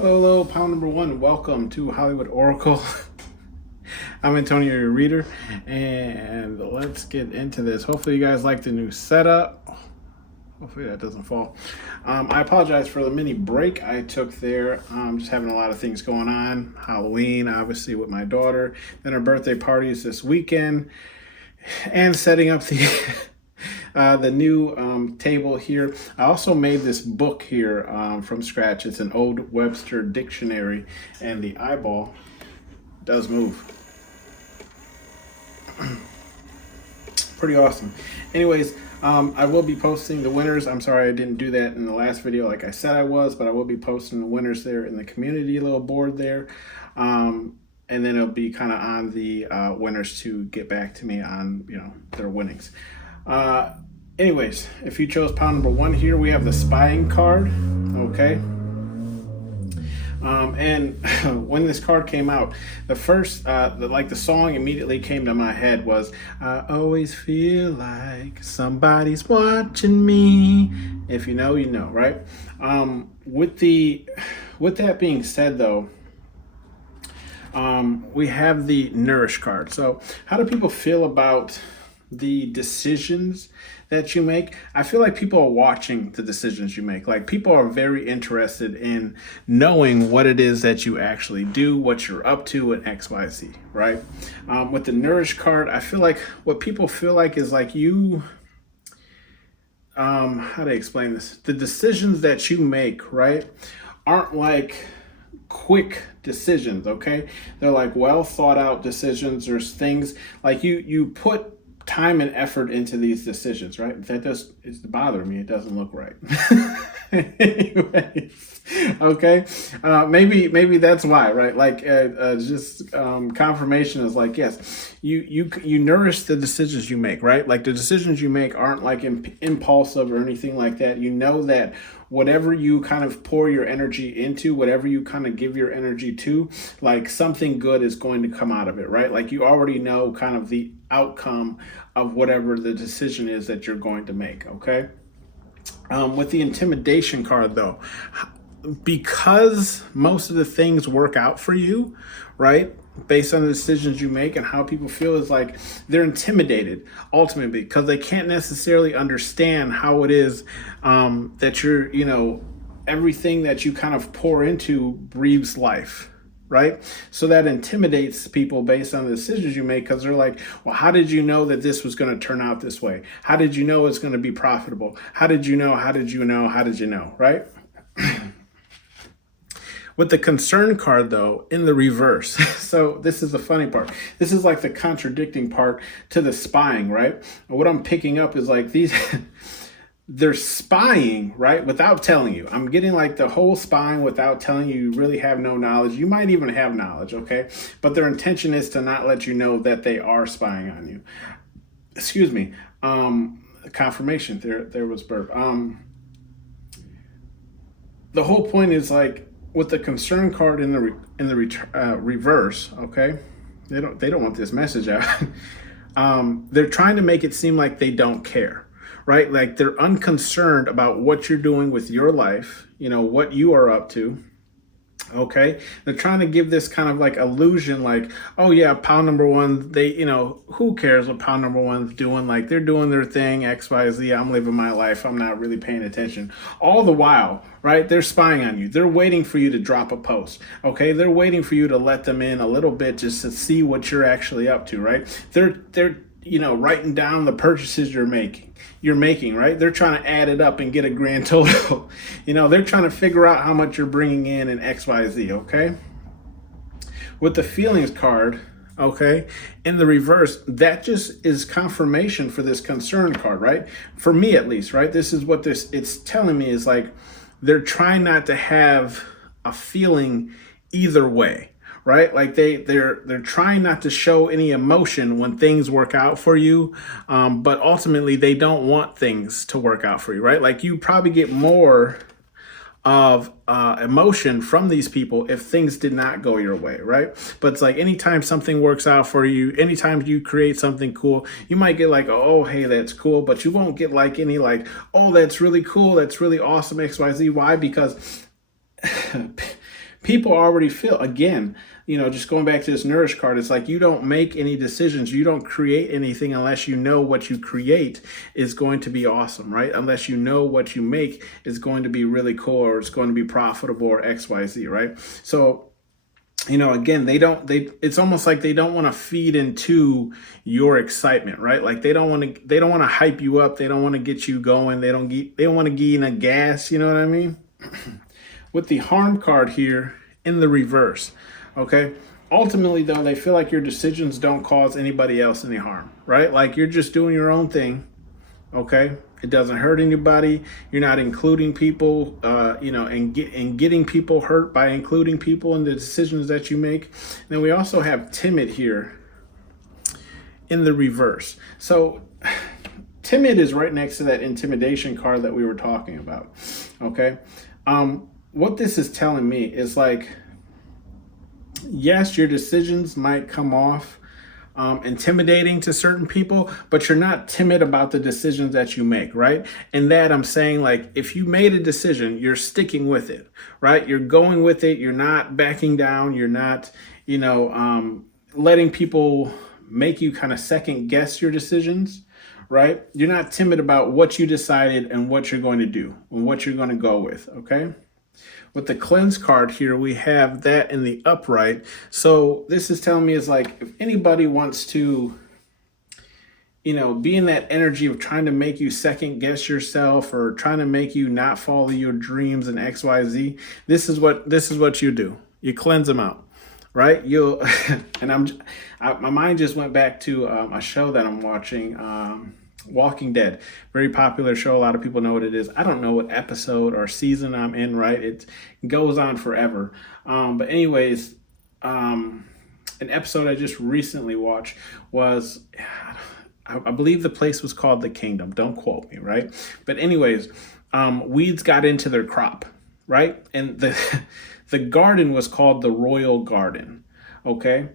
Hello, pound number one. Welcome to Hollywood Oracle. I'm Antonio, your reader, and let's get into this. Hopefully, you guys like the new setup. Hopefully, that doesn't fall. I apologize for the mini break I took there. Just having a lot of things going on. Halloween, obviously, with my daughter. Then her birthday party is this weekend, and setting up the new table here. I also made this book here from scratch. It's an Old Webster dictionary, and the eyeball does move. Pretty awesome. Anyways, I will be posting the winners. I'm sorry I didn't do that in the last video like I said I was, but I will be posting the winners there in the community little board there. And then it'll be kind of on the winners to get back to me on, their winnings. Anyways, if you chose pound number one here, we have the spying card, okay? And when this card came out, the first, the song immediately came to my head was, I always feel like somebody's watching me. If you know, you know, right? With that being said, though, we have the Nourish card. So how do people feel about the decisions that you make? I feel like people are watching the decisions you make. Like, people are very interested in knowing what it is that you actually do, what you're up to, and XYZ, right? With the Nourish card, I feel like what people feel like is like you, how to explain this? The decisions that you make, right, aren't like quick decisions, okay? They're like well thought out decisions. There's things like you put time and effort into these decisions, right? That does, it's bothering me. It doesn't look right. Anyways, okay. Maybe that's why, right? Like, just confirmation is like, yes, you nourish the decisions you make, right? Like, the decisions you make aren't like impulsive or anything like that. You know that whatever you kind of pour your energy into, whatever you kind of give your energy to, like, something good is going to come out of it, right? Like, you already know kind of the outcome of whatever the decision is that you're going to make, okay? With the intimidation card, though, because most of the things work out for you, right, based on the decisions you make, and how people feel is like they're intimidated ultimately because they can't necessarily understand how it is that you're, everything that you kind of pour into breathes life, right? So that intimidates people based on the decisions you make, because they're like, well, how did you know that this was going to turn out this way? How did you know it's going to be profitable? How did you know? How did you know? How did you know? Right? With the concern card, though, in the reverse. So this is the funny part. This is like the contradicting part to the spying, right? And what I'm picking up is like these... they're spying, right, without telling you. I'm getting like the whole spying without telling you. You really have no knowledge. You might even have knowledge, okay? But their intention is to not let you know that they are spying on you. Excuse me. Confirmation. There was burp. The whole point is like with the concern card in the reverse, okay? They don't want this message out. They're trying to make it seem like they don't care. Right? Like, they're unconcerned about what you're doing with your life, what you are up to. Okay. They're trying to give this kind of like illusion, like, oh yeah, pound number one, they, who cares what pound number one's doing? Like, they're doing their thing, XYZ. I'm living my life. I'm not really paying attention. All the while, right? They're spying on you. They're waiting for you to drop a post. Okay. They're waiting for you to let them in a little bit just to see what you're actually up to, right? They're writing down the purchases you're making, right? They're trying to add it up and get a grand total. They're trying to figure out how much you're bringing in XYZ, okay? With the feelings card, okay, in the reverse, that just is confirmation for this concern card, right? For me, at least, right? This is what it's telling me is like, they're trying not to have a feeling either way. Right? Like they're trying not to show any emotion when things work out for you. But ultimately they don't want things to work out for you, right? Like, you probably get more of emotion from these people if things did not go your way, right? But it's like, anytime something works out for you, anytime you create something cool, you might get like, oh, hey, that's cool, but you won't get like any like, oh, that's really cool, that's really awesome, XYZ. Why? Because People already feel, again, just going back to this nourish card, it's like you don't make any decisions, you don't create anything unless you know what you create is going to be awesome, right? Unless you know what you make is going to be really cool, or it's going to be profitable, or XYZ, right? So again, it's almost like they don't want to feed into your excitement, right? Like they don't want to hype you up, they don't want to get you going, they don't want to give you a gas, you know what I mean? With the harm card here in the reverse, okay? Ultimately, though, they feel like your decisions don't cause anybody else any harm, right? Like you're just doing your own thing, okay? It doesn't hurt anybody. You're not including people, and getting people hurt by including people in the decisions that you make. Then we also have timid here in the reverse. So timid is right next to that intimidation card that we were talking about, okay? What this is telling me is like, yes, your decisions might come off intimidating to certain people, but you're not timid about the decisions that you make, right? And that I'm saying, like, if you made a decision, you're sticking with it, right? You're going with it. You're not backing down. You're not, letting people make you kind of second guess your decisions, right? You're not timid about what you decided and what you're going to do and what you're going to go with, okay? With the cleanse card here, we have that in the upright. So this is telling me is like, if anybody wants to, be in that energy of trying to make you second guess yourself or trying to make you not follow your dreams and XYZ, this is what you do. You cleanse them out, right? You'll, and my mind just went back to a show that I'm watching, Walking Dead, very popular show. A lot of people know what it is. I don't know what episode or season I'm in, right? It goes on forever. But anyways, an episode I just recently watched was, I believe the place was called The Kingdom. Don't quote me, right? But anyways, weeds got into their crop, right? And the garden was called the Royal Garden, okay?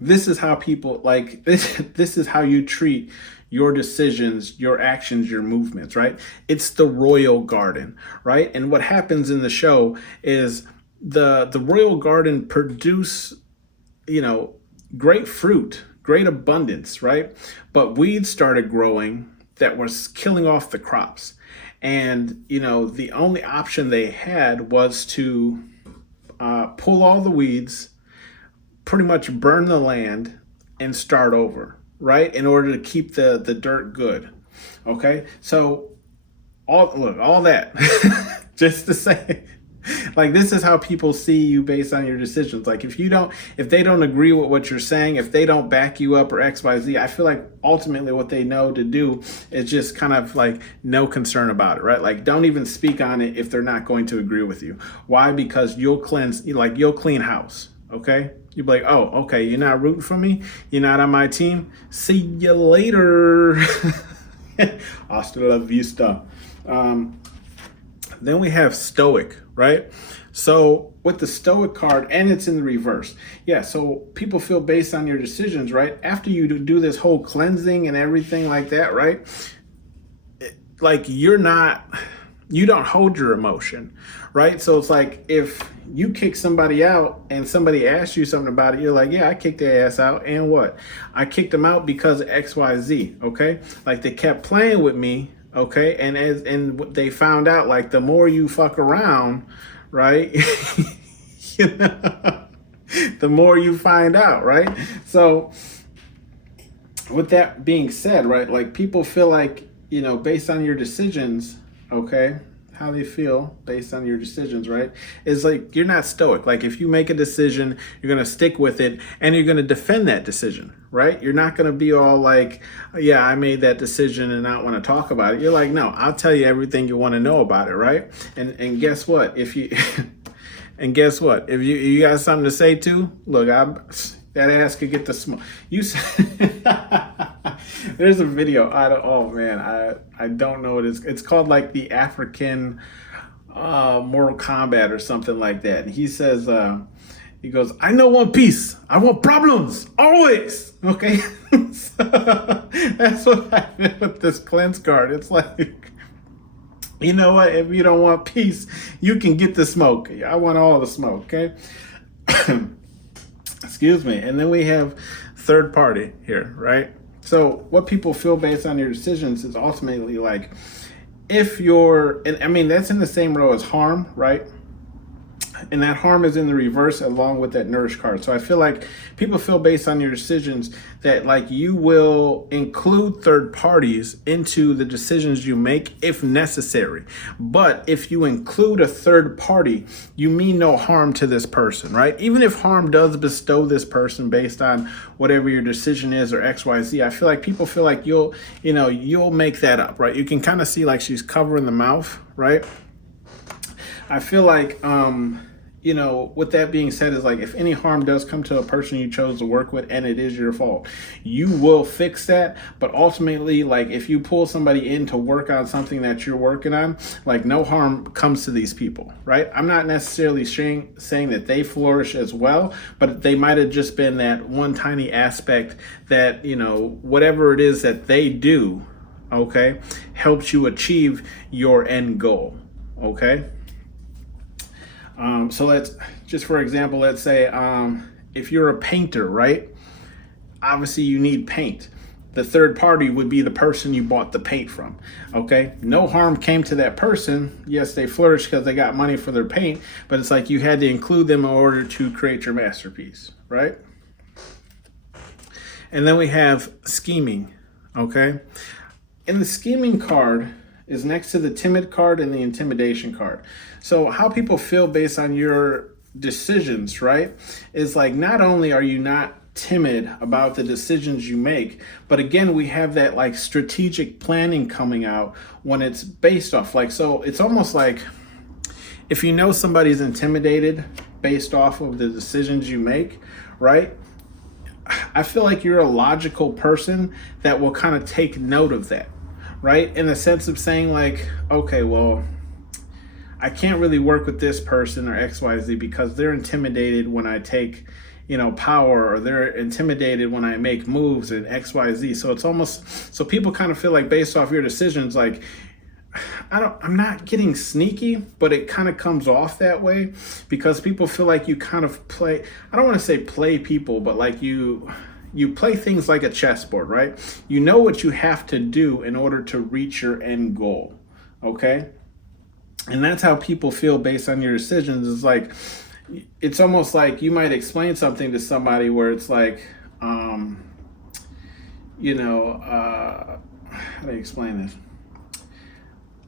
This is how people, like, this is how you treat your decisions, your actions, your movements, right? It's the royal garden, right? And what happens in the show is the royal garden produce, great fruit, great abundance, right? But weeds started growing that was killing off the crops. And, the only option they had was to pull all the weeds, pretty much burn the land and start over, right? In order to keep the dirt good. Okay. So all that just to say, like, this is how people see you based on your decisions. Like if they don't agree with what you're saying, if they don't back you up or XYZ, I feel like ultimately what they know to do is just kind of like no concern about it, right? Like don't even speak on it if they're not going to agree with you. Why? Because you'll clean house. Okay. You'll be like, oh, okay, you're not rooting for me? You're not on my team? See you later. Hasta la vista. Then we have Stoic, right? So with the Stoic card, and it's in the reverse. Yeah, so people feel based on your decisions, right? After you do this whole cleansing and everything like that, right? Like you don't hold your emotion, right? So it's like if you kick somebody out and somebody asks you something about it, you're like, yeah, I kicked their ass out. And what? I kicked them out because of XYZ, okay? Like they kept playing with me, okay? And they found out, like, the more you fuck around, right? The more you find out, right? So with that being said, right, like people feel like, based on your decisions, okay, how they feel based on your decisions, right, is like you're not stoic. Like if you make a decision, you're going to stick with it and you're going to defend that decision, right? You're not going to be all like, yeah, I made that decision and not want to talk about it. You're like, no, I'll tell you everything you want to know about it, right? And guess what? If you if you got something to say too, look, that ass could get the smoke. There's a video. I don't know what it is. It's called like the African Mortal Kombat or something like that. And he says, he goes, I know one piece. I want problems always. Okay. So that's what I did with this cleanse card. It's like You know what? If you don't want peace, you can get the smoke. I want all the smoke, okay? Excuse me. And then we have third party here, right? So what people feel based on your decisions is ultimately like, if you're, and I mean, that's in the same row as harm, right? And that harm is in the reverse along with that nourish card. So I feel like people feel based on your decisions that like you will include third parties into the decisions you make if necessary. But if you include a third party, you mean no harm to this person, right? Even if harm does bestow this person based on whatever your decision is or XYZ, I feel like people feel like you'll make that up, right? You can kind of see like she's covering the mouth, right? I feel like, with that being said, is like if any harm does come to a person you chose to work with and it is your fault, you will fix that. But ultimately, like if you pull somebody in to work on something that you're working on, like no harm comes to these people, right? I'm not necessarily saying that they flourish as well, but they might have just been that one tiny aspect that, whatever it is that they do, okay, helps you achieve your end goal, okay? So let's just, for example, let's say if you're a painter, right? Obviously, you need paint. The third party would be the person you bought the paint from. Okay, no harm came to that person. Yes, they flourished because they got money for their paint, but it's like you had to include them in order to create your masterpiece, right? And then we have scheming. Okay, in the scheming card is next to the timid card and the intimidation card. So how people feel based on your decisions, right, is like not only are you not timid about the decisions you make, but again, we have that like strategic planning coming out when it's based off like, so it's almost like if you know somebody's intimidated based off of the decisions you make, right? I feel like you're a logical person that will kind of take note of that, right? In the sense of saying like, okay, well, I can't really work with this person or XYZ because they're intimidated when I take, power, or they're intimidated when I make moves and XYZ. So it's almost, so people kind of feel like based off your decisions, like, I'm not getting sneaky, but it kind of comes off that way because people feel like you kind of play, I don't want to say play people, but like you play things like a chessboard, right? You know what you have to do in order to reach your end goal, okay? And that's how people feel based on your decisions. It's like, it's almost like you might explain something to somebody where it's like, how do you explain this?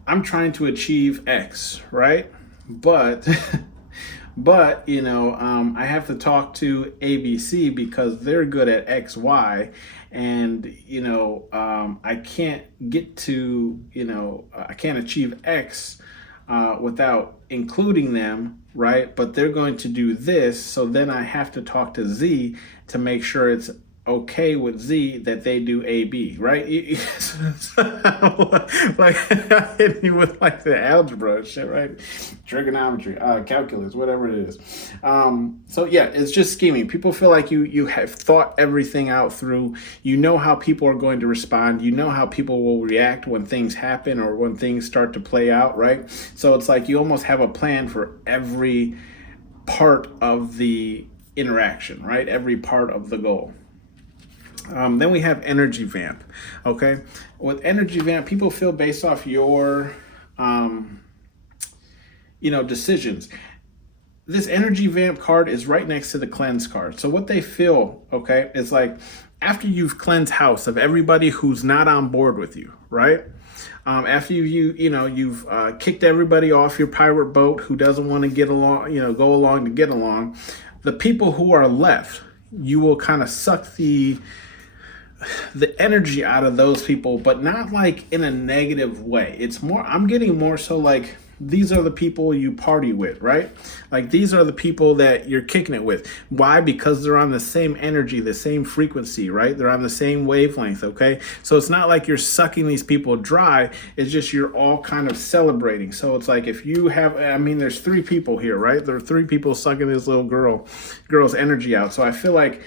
I'm trying to achieve X, right? But I have to talk to ABC because they're good at X, Y, and I can't get to I can't achieve X without including them, right? But they're going to do this, so then I have to talk to Z to make sure it's okay with Z that they do AB, right? Like hitting you with like the algebra and shit, right? Trigonometry, calculus, whatever it is. So yeah, it's just scheming. People feel like you have thought everything out through. You know how people are going to respond. You know how people will react when things happen or when things start to play out, right? So it's like you almost have a plan for every part of the interaction, right? Every part of the goal. Then we have energy vamp. Okay, with energy vamp, people feel based off your, decisions. This energy vamp card is right next to the cleanse card. So what they feel, okay, is like after you've cleansed house of everybody who's not on board with you, right? After you've kicked everybody off your pirate boat who doesn't want to get along, go along to get along, the people who are left, you will kind of suck the energy out of those people, but not like in a negative way. It's more, I'm getting more so like these are the people you party with, right? Like these are the people that you're kicking it with. Why? Because they're on the same energy, the same frequency, right? They're on the same wavelength, okay? So it's not like you're sucking these people dry. It's just you're all kind of celebrating. So it's like if you have, there's three people here, right? There are three people sucking this little girl's energy out. So I feel like,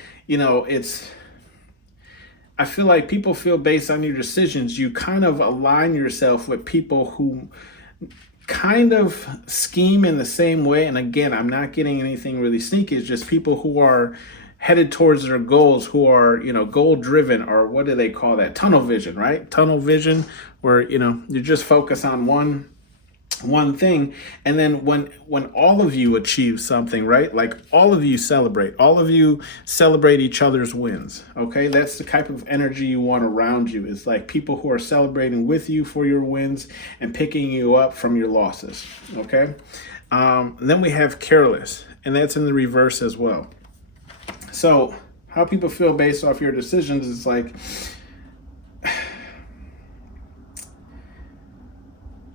I feel like people feel based on your decisions, you kind of align yourself with people who kind of scheme in the same way. And again, I'm not getting anything really sneaky. It's just people who are headed towards their goals, who are, goal driven, or what do they call that? Tunnel vision, right? Tunnel vision, where, you just focus on one thing, and then when all of you achieve something, right, like all of you celebrate each other's wins. Okay, that's the type of energy you want around you, is like people who are celebrating with you for your wins and picking you up from your losses. Okay, then we have careless, and that's in the reverse as well. So how people feel based off your decisions is like,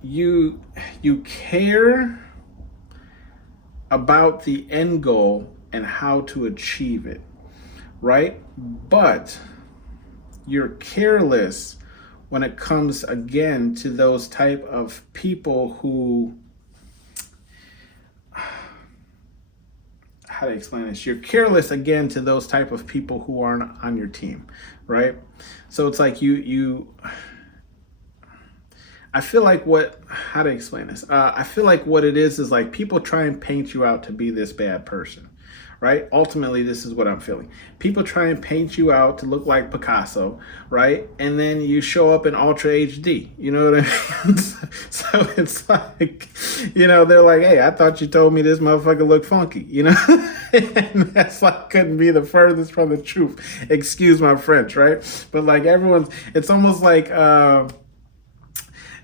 you care about the end goal and how to achieve it, right? But you're careless when it comes, again, to those type of people who, how to explain this? You're careless, again, to those type of people who aren't on your team, right? So it's like I feel like how to explain this? I feel like what it is like people try and paint you out to be this bad person, right? Ultimately, this is what I'm feeling. People try and paint you out to look like Picasso, right? And then you show up in Ultra HD, you know what I mean? So it's like, they're like, hey, I thought you told me this motherfucker looked funky, And that's like, couldn't be the furthest from the truth. Excuse my French, right? But like it's almost like,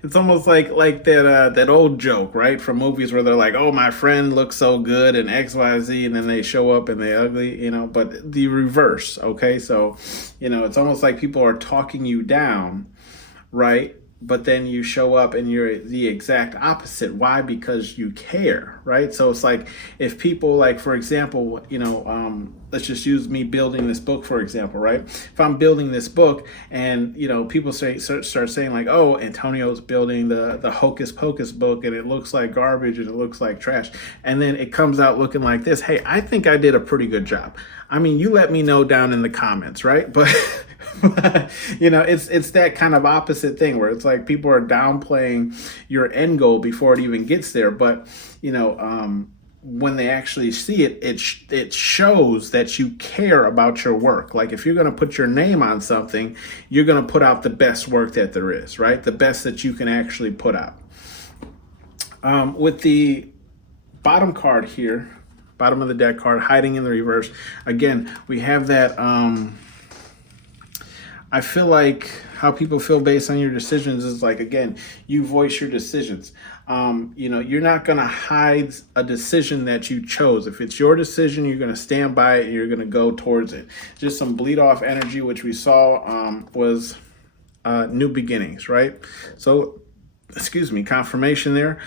that old joke, right, from movies where they're like, oh, my friend looks so good and XYZ, and then they show up and they ugly, but the reverse, okay? So, it's almost like people are talking you down, right? But then you show up and you're the exact opposite. Why? Because you care, right? So it's like, if people, like, for example, let's just use me building this book, for example, right? If I'm building this book and, people start saying like, oh, Antonio's building the Hocus Pocus book and it looks like garbage and it looks like trash. And then it comes out looking like this. Hey, I think I did a pretty good job. I mean, you let me know down in the comments, right? But it's that kind of opposite thing where it's like people are downplaying your end goal before it even gets there. But, when they actually see it, it shows that you care about your work. Like if you're going to put your name on something, you're going to put out the best work that there is, right? The best that you can actually put out. With the bottom card here, bottom of the deck card, hiding in the reverse. Again, we have that, I feel like how people feel based on your decisions is like, again, you voice your decisions. You're not going to hide a decision that you chose. If it's your decision, you're going to stand by it and you're going to go towards it. Just some bleed off energy, which we saw was new beginnings, right? So, confirmation there.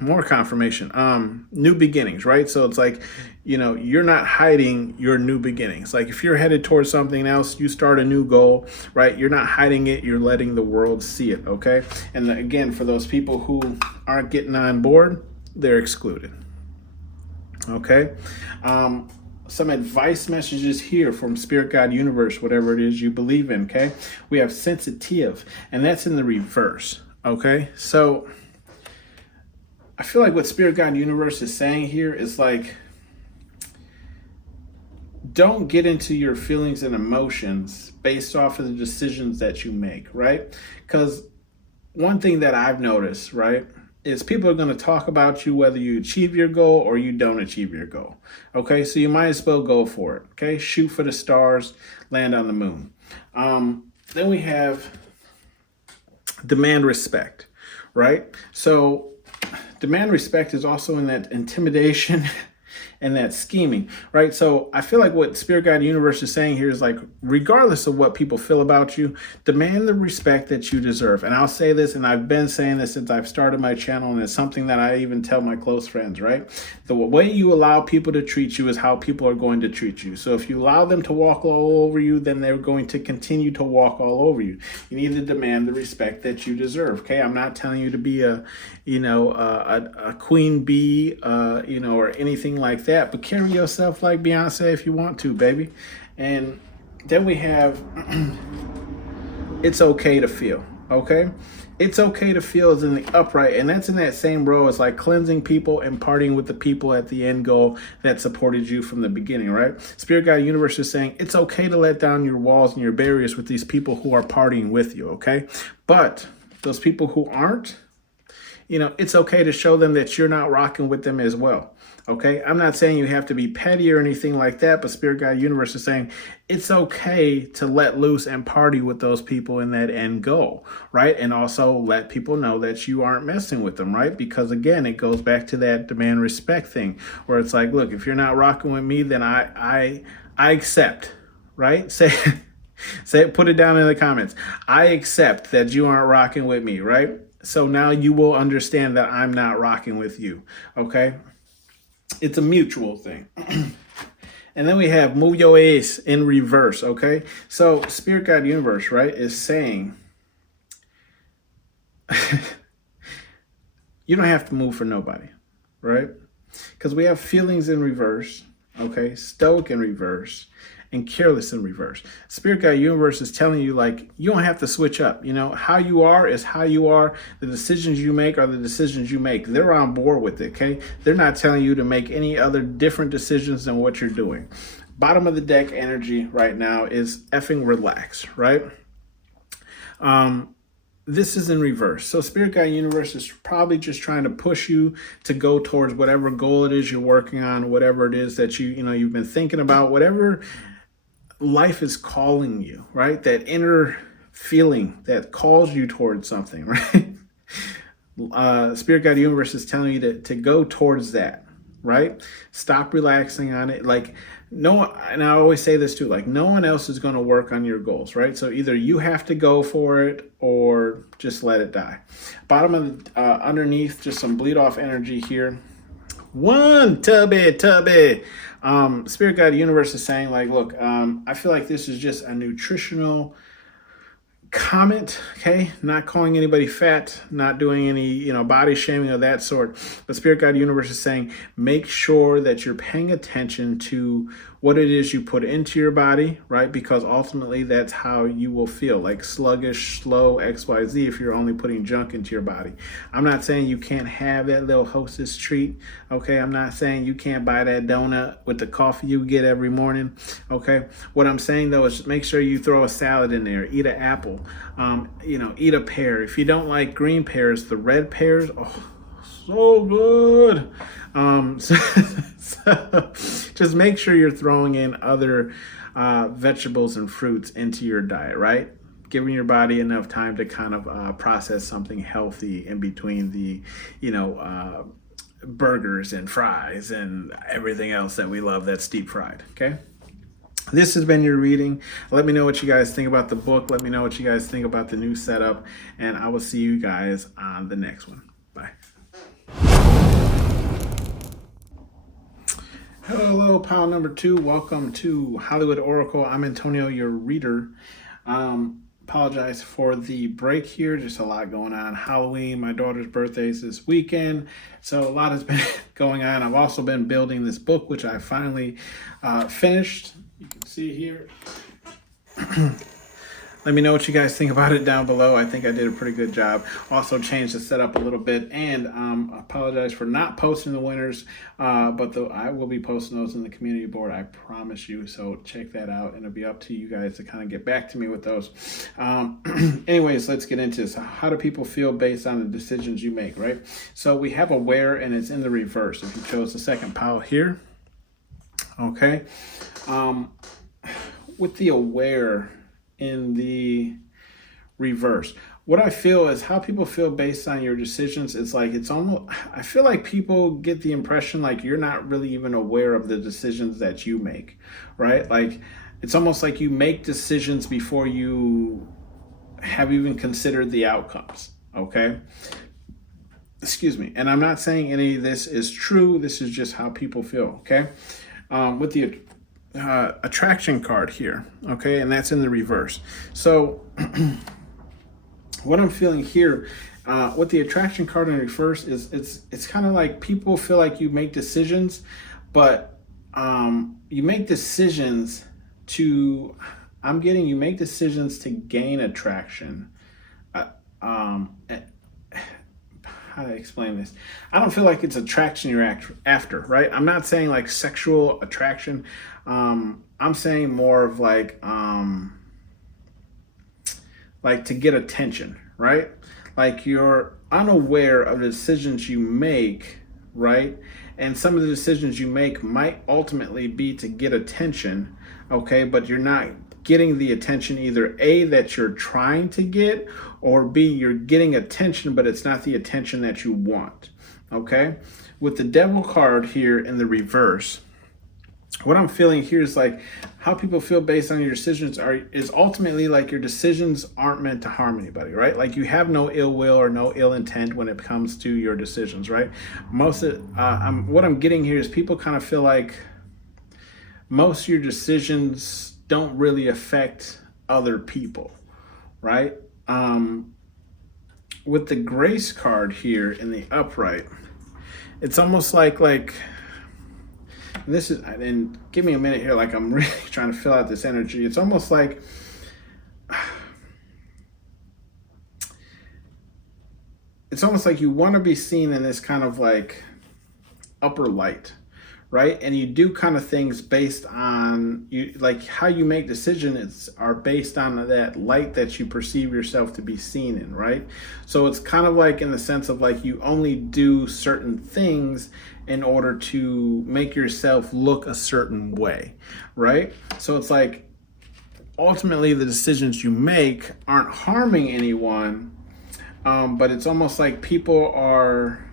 More confirmation. New beginnings, right? So it's like, you're not hiding your new beginnings. Like if you're headed towards something else, you start a new goal, right? You're not hiding it. You're letting the world see it, okay? And again, for those people who aren't getting on board, they're excluded, okay? Some advice messages here from Spirit, God, Universe, whatever it is you believe in, okay? We have sensitive, and that's in the reverse, okay? So I feel like what Spirit, God, Universe is saying here is like, don't get into your feelings and emotions based off of the decisions that you make, right? Because one thing that I've noticed, right, is people are going to talk about you whether you achieve your goal or you don't achieve your goal. Okay, so you might as well go for it. Okay, shoot for the stars, land on the moon. Then we have demand respect, right? So demand respect is also in that intimidation and that scheming, right? So I feel like what Spirit, God, Universe is saying here is like, regardless of what people feel about you, demand the respect that you deserve. And I'll say this, and I've been saying this since I've started my channel, and it's something that I even tell my close friends, right? The way you allow people to treat you is how people are going to treat you. So if you allow them to walk all over you, then they're going to continue to walk all over you. You need to demand the respect that you deserve, okay? I'm not telling you to be a queen bee, or anything like that, but carry yourself like Beyonce if you want to, baby. And then we have it's okay to feel, Okay, it's okay to feel is in the upright, and that's in that same row as like cleansing people and partying with the people at the end goal that supported you from the beginning, right? Spirit Guide Universe is saying it's okay to let down your walls and your barriers with these people who are partying with you, okay? But those people who aren't, it's okay to show them that you're not rocking with them as well. Okay, I'm not saying you have to be petty or anything like that, but Spirit Guide Universe is saying it's okay to let loose and party with those people in that end goal, right? And also let people know that you aren't messing with them, right? Because again, it goes back to that demand respect thing, where it's like, look, if you're not rocking with me, then I accept, right? Put it down in the comments. I accept that you aren't rocking with me, right? So now you will understand that I'm not rocking with you, okay? It's a mutual thing. And then we have move your ass in reverse, okay? So Spirit Guide Universe, right, is saying you don't have to move for nobody, right? Because we have feelings in reverse, okay? Stoic in reverse, and careless in reverse. Spirit Guide Universe is telling you, like, you don't have to switch up. How you are is how you are. The decisions you make are the decisions you make. They're on board with it, okay? They're not telling you to make any other different decisions than what you're doing. Bottom of the deck energy right now is effing relax, right? This is in reverse. So Spirit Guide Universe is probably just trying to push you to go towards whatever goal it is you're working on, whatever it is that you've been thinking about, whatever life is calling you, right? That inner feeling that calls you towards something, right? Spirit Guide Universe is telling you to go towards that, right? Stop relaxing on it. Like, and I always say this too, like, no one else is going to work on your goals, right? So either you have to go for it or just let it die. Bottom of the, underneath, just some bleed off energy here. One tubby. Spirit Guide Universe is saying, like, look, I feel like this is just a nutritional comment, okay? Not calling anybody fat, not doing any, body shaming of that sort. But Spirit Guide Universe is saying, make sure that you're paying attention to what it is you put into your body, right? Because ultimately that's how you will feel, like sluggish, slow, XYZ, if you're only putting junk into your body. I'm not saying you can't have that little hostess treat, okay? I'm not saying you can't buy that donut with the coffee you get every morning, okay? What I'm saying though is make sure you throw a salad in there, eat an apple, eat a pear. If you don't like green pears, the red pears, so good. So just make sure you're throwing in other vegetables and fruits into your diet, right? Giving your body enough time to kind of process something healthy in between the, burgers and fries and everything else that we love that's deep fried, okay? This has been your reading. Let me know what you guys think about the book. Let me know what you guys think about the new setup. And I will see you guys on the next one. Bye. Hello, pile number 2. Welcome to Hollywood Oracle. I'm Antonio, your reader. Apologize for the break here. Just a lot going on. Halloween, my daughter's birthday is this weekend. So a lot has been going on. I've also been building this book, which I finally finished. You can see here. Let me know what you guys think about it down below. I think I did a pretty good job. Also changed the setup a little bit, and apologize for not posting the winners, but I will be posting those in the community board, I promise you. So check that out, and it'll be up to you guys to kind of get back to me with those. Anyways, let's get into this. How do people feel based on the decisions you make, right? So we have aware, and it's in the reverse. If you chose the second pile here, okay. With the aware in the reverse, what I feel is how people feel based on your decisions. It's like, it's almost, I feel like people get the impression like you're not really even aware of the decisions that you make, right? Like, it's almost like you make decisions before you have even considered the outcomes, okay? Excuse me. And I'm not saying any of this is true. This is just how people feel, okay? With the attraction card here, okay, and that's in the reverse. So what I'm feeling here with the attraction card in reverse is it's kind of like people feel like you make decisions, but you make decisions to, you make decisions to gain attraction. eh, how do I explain this? I don't feel like it's attraction you're after, right? I'm not saying like sexual attraction. I'm saying more of like to get attention, right? Like you're unaware of the decisions you make, right? And some of the decisions you make might ultimately be to get attention, okay? But you're not getting the attention either A, that you're trying to get, or B, you're getting attention, but it's not the attention that you want, okay? With the devil card here in the reverse, what I'm feeling here is like how people feel based on your decisions is ultimately like your decisions aren't meant to harm anybody, right? Like you have no ill will or no ill intent when it comes to your decisions, right? What I'm getting here is people kind of feel like most of your decisions don't really affect other people, right? With the grace card here in the upright, it's almost like this is, and give me a minute here, like I'm really trying to fill out this energy. It's almost like you want to be seen in this kind of like upper light, right? And you do kind of things based on you, like how you make decisions are based on that light that you perceive yourself to be seen in, right? So it's kind of like in the sense of like you only do certain things in order to make yourself look a certain way, right? So it's like ultimately the decisions you make aren't harming anyone, but it's almost like people are,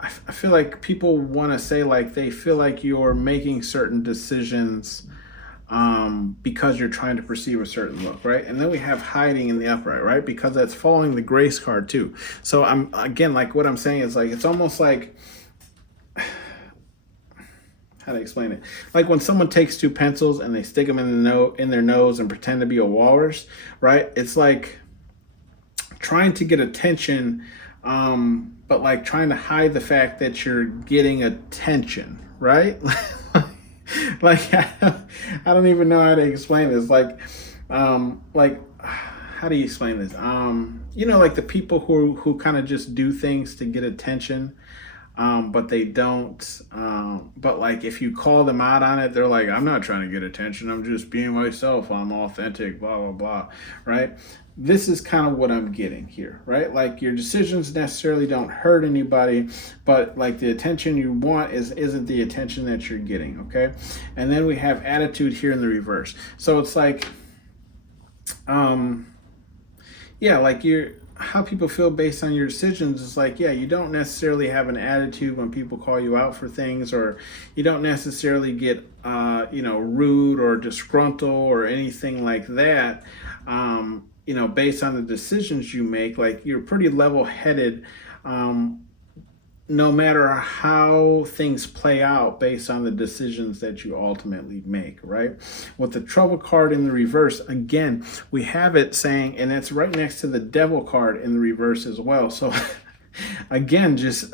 I feel like people want to say like they feel like you're making certain decisions because you're trying to perceive a certain look, right? And then we have hiding in the upright, right? Because that's following the grace card too. So I'm again, like what I'm saying is like it's almost like, how to explain it? Like when someone takes two pencils and they stick them in their nose and pretend to be a walrus, right? It's like trying to get attention, but like trying to hide the fact that you're getting attention, right? Like I don't even know how to explain this. Like how do you explain this? Like the people who kind of just do things to get attention, but they don't. But like if you call them out on it, they're like, I'm not trying to get attention. I'm just being myself. I'm authentic. Blah blah blah. Right? This is kind of what I'm getting here, right? Like your decisions necessarily don't hurt anybody, but like the attention you want isn't the attention that you're getting, okay? And then we have attitude here in the reverse. So it's like, like how people feel based on your decisions is like, yeah, you don't necessarily have an attitude when people call you out for things, or you don't necessarily get, rude or disgruntled or anything like that. Based on the decisions you make, like you're pretty level-headed, no matter how things play out based on the decisions that you ultimately make, right? With the trouble card in the reverse, again, we have it saying, and it's right next to the devil card in the reverse as well. So again, just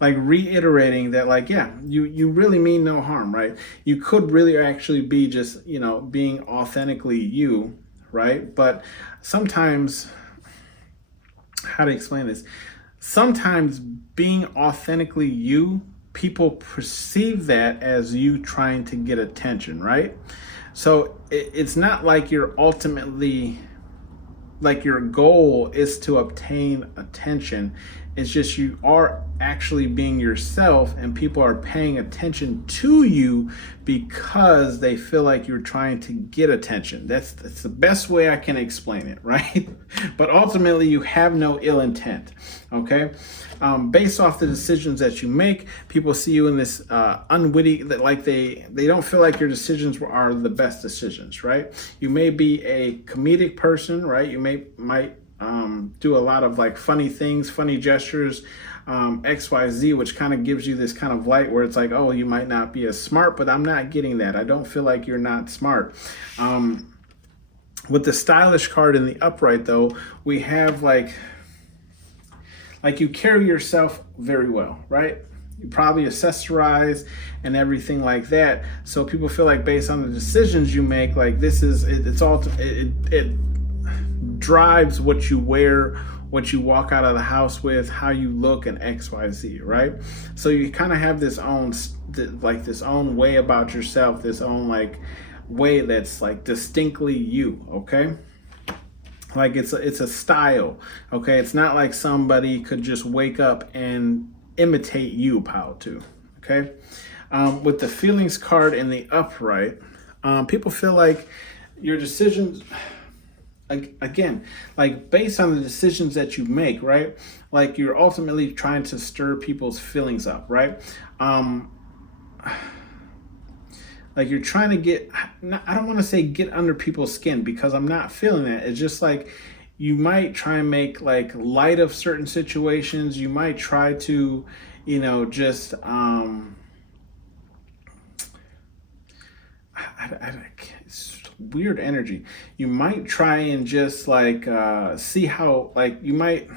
like reiterating that, like, yeah, you really mean no harm, right? You could really actually be just, being authentically you, right? But sometimes, how to explain this? Sometimes being authentically you, people perceive that as you trying to get attention, right? So it's not like you're ultimately, like your goal is to obtain attention. It's just you are actually being yourself, and people are paying attention to you because they feel like you're trying to get attention. That's the best way I can explain it, right? But ultimately, you have no ill intent, okay? Based off the decisions that you make, people see you in this unwitty, that like they don't feel like your decisions are the best decisions, right? You may be a comedic person, right? You might do a lot of like funny things, funny gestures, XYZ, which kind of gives you this kind of light where it's like, oh, you might not be as smart, but I'm not getting that. I don't feel like you're not smart. With the stylish card in the upright though, we have like you carry yourself very well, right? You probably accessorize and everything like that. So people feel like based on the decisions you make, like this is, it's all, it drives what you wear, what you walk out of the house with, how you look, and XYZ, right? So you kind of have this own way about yourself, this own like way that's like distinctly you, okay? Like it's a style, okay? It's not like somebody could just wake up and imitate you, pal, too, okay? With the feelings card in the upright, people feel like your decisions, like, again, like based on the decisions that you make, right? Like you're ultimately trying to stir people's feelings up, right? Like you're trying to I don't want to say get under people's skin, because I'm not feeling that. It's just like you might try and make like light of certain situations. You might try to, just, it's weird energy. You might try and just like see how, like, you might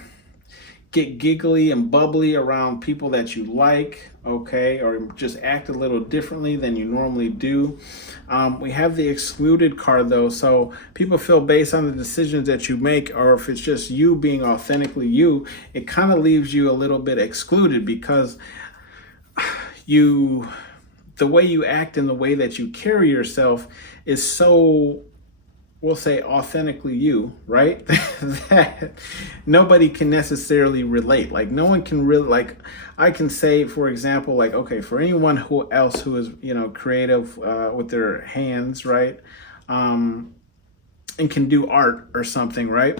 get giggly and bubbly around people that you like, okay, or just act a little differently than you normally do. We have the excluded card though, so people feel based on the decisions that you make, or if it's just you being authentically you, it kind of leaves you a little bit excluded, because the way you act and the way that you carry yourself is so, we'll say, authentically you, right? That nobody can necessarily relate. Like no one can really, like, I can say, for example, like, okay, for anyone who is, creative with their hands, right? And can do art or something, right?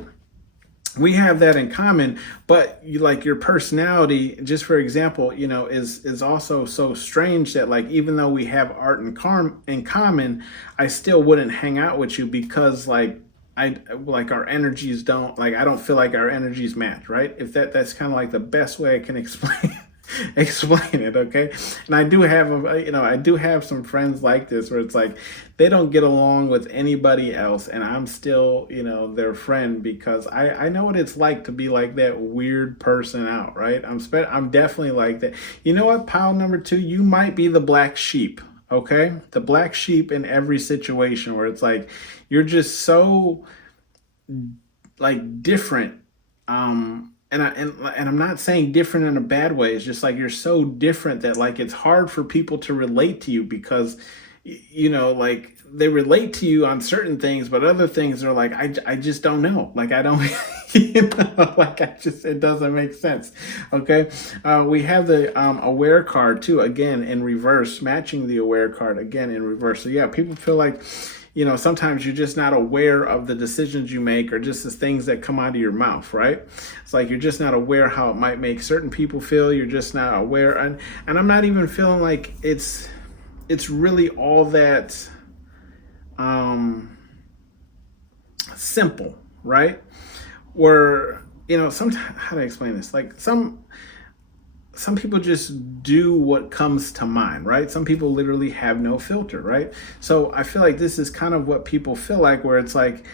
We have that in common, but like your personality, just for example, is also so strange that, like, even though we have art in common, I still wouldn't hang out with you, because like our energies don't, like, I don't feel like our energies match, right? If that's kind of like the best way I can explain it, okay? And I do have some friends like this, where it's like they don't get along with anybody else, and I'm still, their friend, because I know what it's like to be like that weird person out, right? I'm definitely like that. You know what, pile number 2, you might be the black sheep, okay? The black sheep in every situation, where it's like you're just so like different. And I'm not saying different in a bad way. It's just like you're so different that, like, it's hard for people to relate to you, because like they relate to you on certain things, but other things are like, I just don't know. Like I don't, like it doesn't make sense. Okay. We have the aware card too, again in reverse, matching the aware card again in reverse. So yeah, people feel like, sometimes you're just not aware of the decisions you make, or just the things that come out of your mouth, right? It's like you're just not aware how it might make certain people feel. You're just not aware. And I'm not even feeling like it's really all that simple, right? Where, sometimes, how do I explain this? Like some people just do what comes to mind, right? Some people literally have no filter, right? So I feel like this is kind of what people feel like, where it's like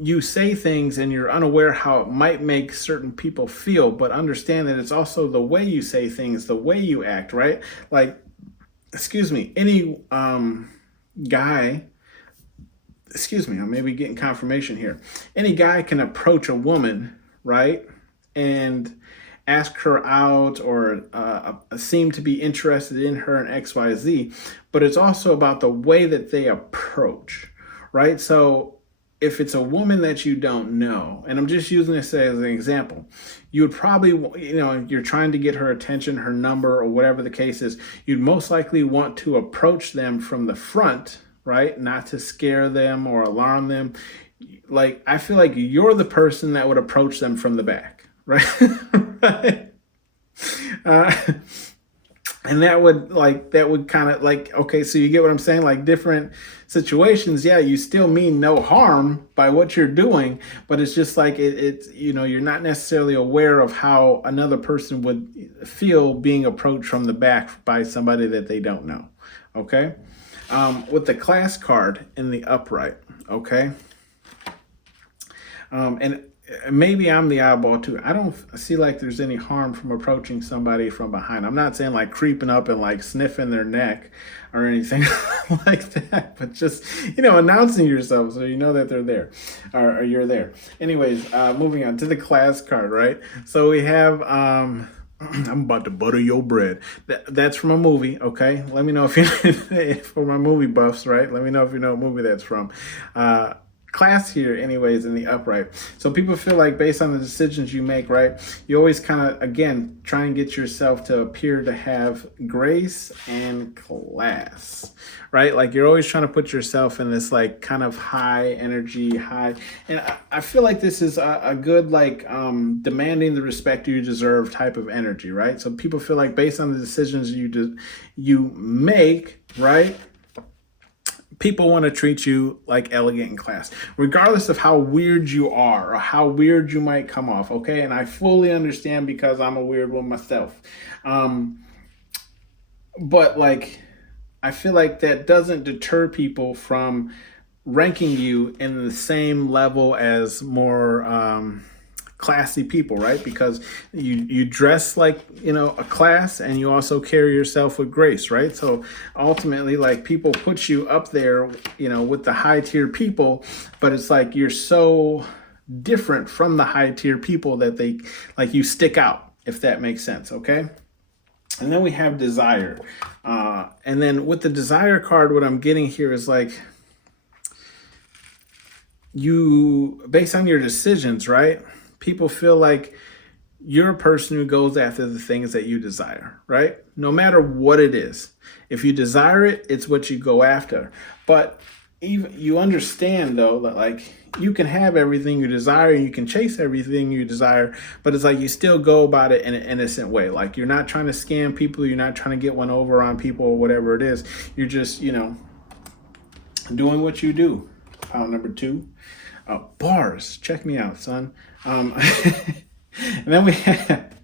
you say things and you're unaware how it might make certain people feel, but understand that it's also the way you say things, the way you act, right? Like, any guy, I may be getting confirmation here. Any guy can approach a woman, right? And ask her out, or seem to be interested in her and XYZ, but it's also about the way that they approach, right? So if it's a woman that you don't know, and I'm just using this as an example, you would probably, you're trying to get her attention, her number, or whatever the case is, you'd most likely want to approach them from the front, right? Not to scare them or alarm them. Like, I feel like you're the person that would approach them from the back, right? Right. And that would kind of like, okay, so you get what I'm saying? Like different situations, yeah, you still mean no harm by what you're doing, but it's just like it's you're not necessarily aware of how another person would feel being approached from the back by somebody that they don't know. Okay. With the class card in the upright, okay. And maybe I'm the oddball too. I don't see like there's any harm from approaching somebody from behind. I'm not saying like creeping up and like sniffing their neck or anything like that, but just, announcing yourself so you know that they're there, or you're there. Anyways, moving on to the class card, right? So we have I'm about to butter your bread. That's from a movie, okay? Let me know if you for my movie buffs, right? Let me know if you know what movie that's from. Class here anyways in the upright. So people feel like based on the decisions you make, right, you always kind of, again, try and get yourself to appear to have grace and class, right? Like you're always trying to put yourself in this like kind of high energy, and I feel like this is a good like demanding the respect you deserve type of energy, right? So people feel like based on the decisions you make, right, people want to treat you like elegant and class, regardless of how weird you are or how weird you might come off, okay? And I fully understand because I'm a weird one myself. But like, I feel like that doesn't deter people from ranking you in the same level as more classy people, right? Because you dress like a class, and you also carry yourself with grace, right? So ultimately, like, people put you up there with the high tier people, but it's like you're so different from the high tier people that they like you stick out, if that makes sense. Okay. And then we have desire, and then with the desire card, what I'm getting here is like, you, based on your decisions, right, people feel like you're a person who goes after the things that you desire, right? No matter what it is. If you desire it, it's what you go after. But even you understand though that like you can have everything you desire and you can chase everything you desire, but it's like you still go about it in an innocent way. Like you're not trying to scam people, you're not trying to get one over on people or whatever it is. You're just, doing what you do. Pound number 2. Bars. Check me out, son. And then we have,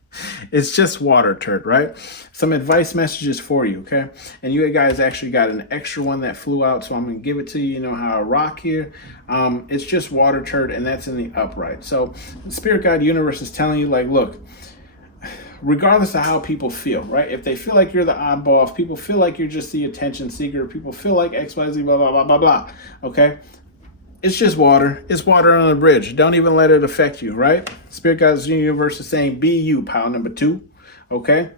it's just water turd, right? Some advice messages for you, okay? And you guys actually got an extra one that flew out, so I'm going to give it to you. You know how I rock here. It's just water turd, and that's in the upright. So Spirit Guide Universe is telling you, like, look, regardless of how people feel, right? If they feel like you're the oddball, if people feel like you're just the attention seeker, people feel like XYZ, blah, blah, blah, blah, blah, okay? It's just water. It's water on a bridge. Don't even let it affect you, right? Spirit Guides Universe is saying, be you, pile number 2, okay?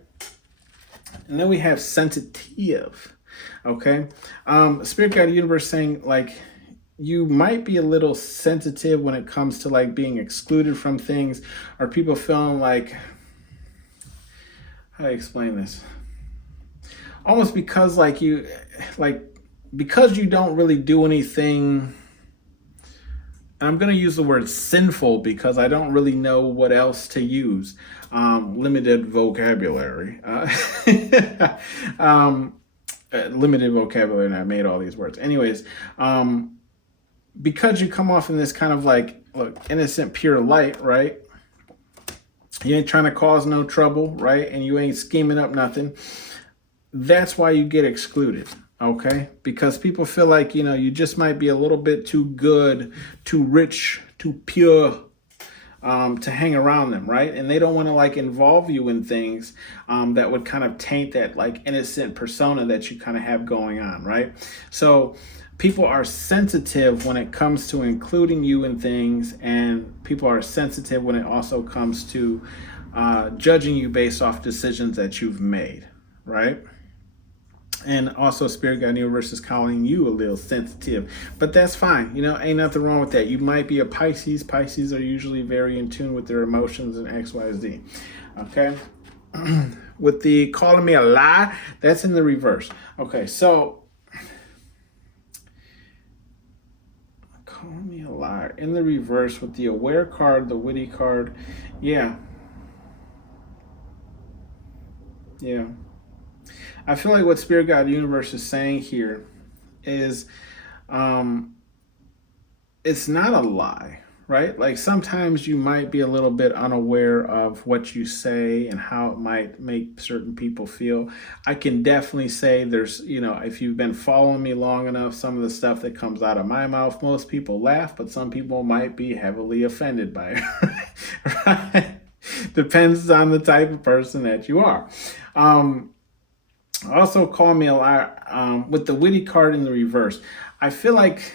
And then we have sensitive, okay? Spirit Guide Universe saying, like, you might be a little sensitive when it comes to, like, being excluded from things, or people feeling like, how do I explain this? Almost because, like, because you don't really do anything. I'm going to use the word sinful because I don't really know what else to use. Limited vocabulary. Limited vocabulary, and I made all these words. Anyways, because you come off in this kind of like, look, innocent, pure light, right? You ain't trying to cause no trouble, right? And you ain't scheming up nothing. That's why you get excluded. Okay, because people feel like, you just might be a little bit too good, too rich, too pure to hang around them, right? And they don't want to like involve you in things that would kind of taint that like innocent persona that you kind of have going on, right? So people are sensitive when it comes to including you in things, and people are sensitive when it also comes to judging you based off decisions that you've made, right? And also Spirit Guide Universe is calling you a little sensitive, but that's fine. Ain't nothing wrong with that. You might be a Pisces. Pisces are usually very in tune with their emotions and XYZ. Okay. With the calling me a lie, that's in the reverse. Okay. So calling me a liar in the reverse with the aware card, the witty card. Yeah. Yeah. I feel like what Spirit Guide Universe is saying here is it's not a lie, right? Like sometimes you might be a little bit unaware of what you say and how it might make certain people feel. I can definitely say there's, if you've been following me long enough, some of the stuff that comes out of my mouth, most people laugh, but some people might be heavily offended by it, right? Depends on the type of person that you are. Also, call me a liar with the witty card in the reverse. I feel like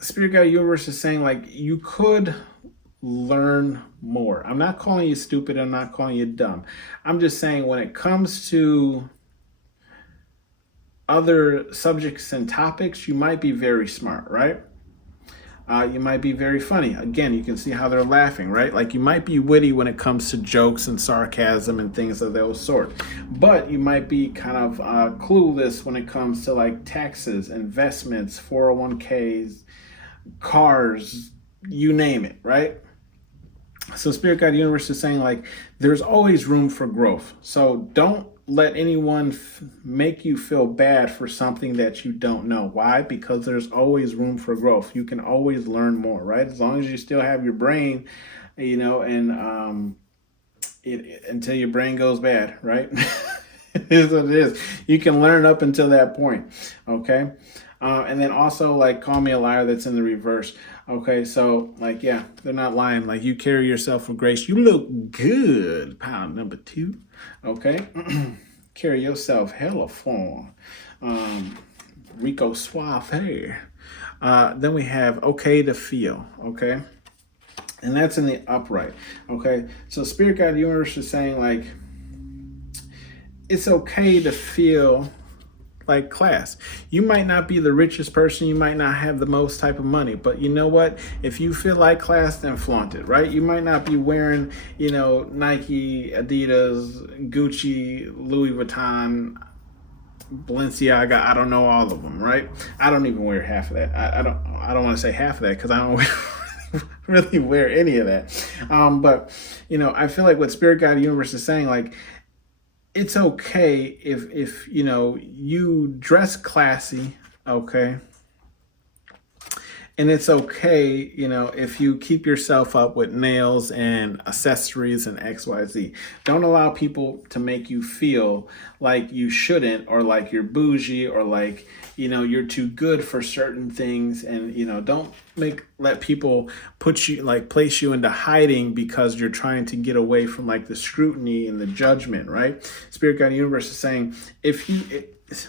Spirit Guide Universe is saying like you could learn more. I'm not calling you stupid. I'm not calling you dumb. I'm just saying when it comes to other subjects and topics, you might be very smart, right? You might be very funny. Again, you can see how they're laughing, right? Like you might be witty when it comes to jokes and sarcasm and things of those sort. But you might be kind of clueless when it comes to like taxes, investments, 401ks, cars, you name it, right? So Spirit Guide Universe is saying like there's always room for growth. So don't let anyone make you feel bad for something that you don't know. Why? Because there's always room for growth. You can always learn more, right? As long as you still have your brain, and until your brain goes bad, right? It is what it is. You can learn up until that point, okay? And then also like call me a liar, that's in the reverse. Okay, so like yeah, they're not lying. Like you carry yourself with grace. You look good. Pound number 2. Okay. Carry yourself hella form. Rico Suave hair. Then we have okay to feel. Okay. And that's in the upright. Okay. So Spirit Guide Universe is saying like it's okay to feel like class. You might not be the richest person, you might not have the most type of money, but you know what? If you feel like class, then flaunt it, right? You might not be wearing, Nike, Adidas, Gucci, Louis Vuitton, Balenciaga. I don't know all of them, right? I don't even wear half of that. I don't want to say half of that because I don't really wear any of that. But I feel like what Spirit Guide Universe is saying, like, it's okay if you dress classy, okay, and it's okay if you keep yourself up with nails and accessories and XYZ. Don't allow people to make you feel like you shouldn't, or like you're bougie, or like you're too good for certain things. And don't let people place you into hiding because you're trying to get away from like the scrutiny and the judgment, right? Spirit Guide Universe is saying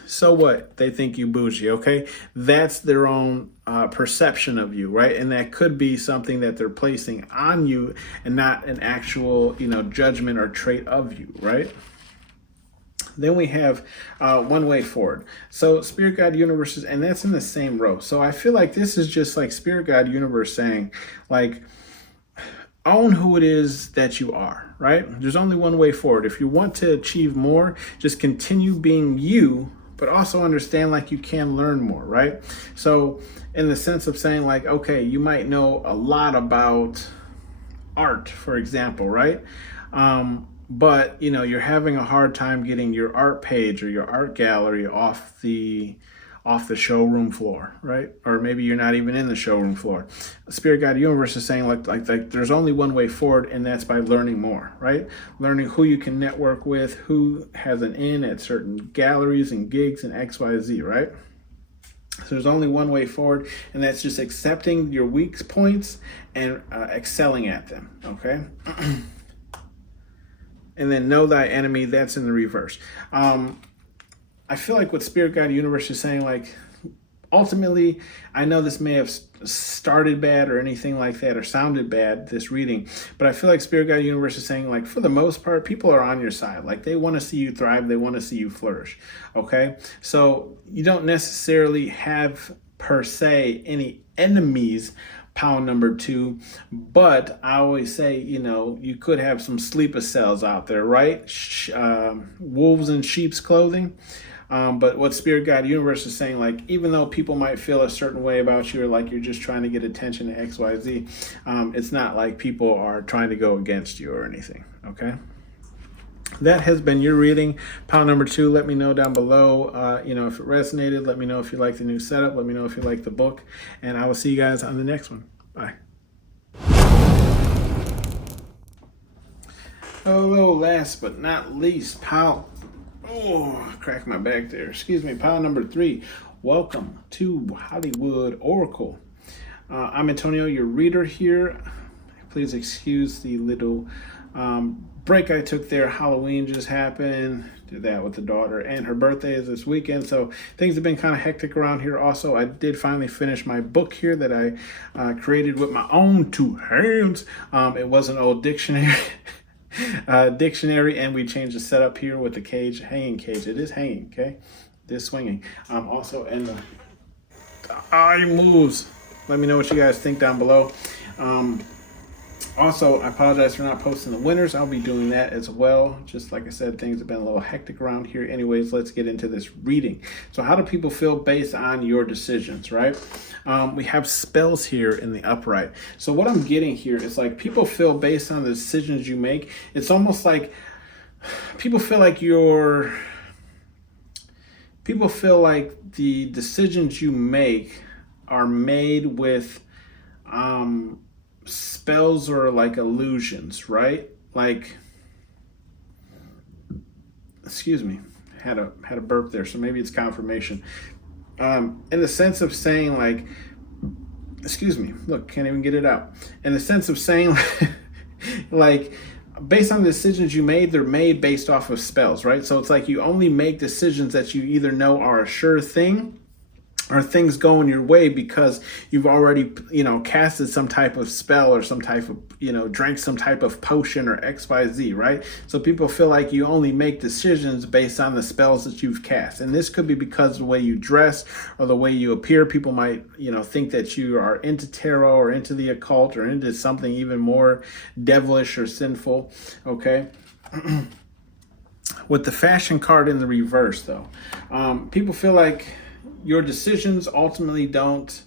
so what? They think you bougie, okay? That's their own perception of you, right? And that could be something that they're placing on you and not an actual, judgment or trait of you, right? Then we have one way forward. So Spirit Guide Universe and that's in the same row. So I feel like this is just like Spirit Guide Universe saying, like, own who it is that you are, right? There's only one way forward. If you want to achieve more, just continue being you, but also understand like you can learn more, right? So in the sense of saying like, okay, you might know a lot about art, for example, right? But you're having a hard time getting your art page or your art gallery off the showroom floor, right? Or maybe you're not even in the showroom floor. Spirit Guide Universe is saying like there's only one way forward, and that's by learning more, right? Learning who you can network with, who has an in at certain galleries and gigs and XYZ, right? So there's only one way forward, and that's just accepting your weak points and excelling at them, okay? And then know thy enemy, that's in the reverse. I feel like what Spirit Guide Universe is saying, like, ultimately, I know this may have started bad or anything like that, or sounded bad, this reading, but I feel like Spirit Guide Universe is saying, like, for the most part, people are on your side. Like, they want to see you thrive. They want to see you flourish, okay? So you don't necessarily have, per se, any enemies, pound number 2, but I always say, you could have some sleeper cells out there, right? Wolves in sheep's clothing. But what Spirit Guide Universe is saying, like, even though people might feel a certain way about you, or like you're just trying to get attention to XYZ, it's not like people are trying to go against you or anything, okay? That has been your reading, pile number 2. Let me know down below, if it resonated. Let me know if you like the new setup. Let me know if you like the book. And I will see you guys on the next one. Bye. Hello, last but not least, pile. Oh, I cracked my back there. Excuse me, pile number 3. Welcome to Hollywood Oracle. I'm Antonio, your reader here. Please excuse the little break I took there. Halloween just happened. Did that with the daughter, and her birthday is this weekend, so things have been kind of hectic around here. Also, I did finally finish my book here that I created with my own 2 hands. It was an old dictionary. And we changed the setup here with the cage, hanging cage. It is hanging, okay? It is swinging. Also, and the eye moves. Let me know what you guys think down below. Also, I apologize for not posting the winners. I'll be doing that as well. Just like I said, things have been a little hectic around here. Anyways, let's get into this reading. So how do people feel based on your decisions, right? We have spells here in the upright. So what I'm getting here is like people feel based on the decisions you make. It's almost like people feel like the decisions you make are made with spells or like illusions, right? Like, excuse me, had a burp there, so maybe it's confirmation. In the sense of saying like, excuse me, look, can't even get it out. In the sense of saying like based on the decisions you made, they're made based off of spells, right? So it's like you only make decisions that you either know are a sure thing or things going your way because you've already, casted some type of spell or some type of, drank some type of potion or XYZ, right? So people feel like you only make decisions based on the spells that you've cast. And this could be because of the way you dress or the way you appear. People might, think that you are into tarot or into the occult or into something even more devilish or sinful, okay? With the fashion card in the reverse, though, people feel like your decisions ultimately don't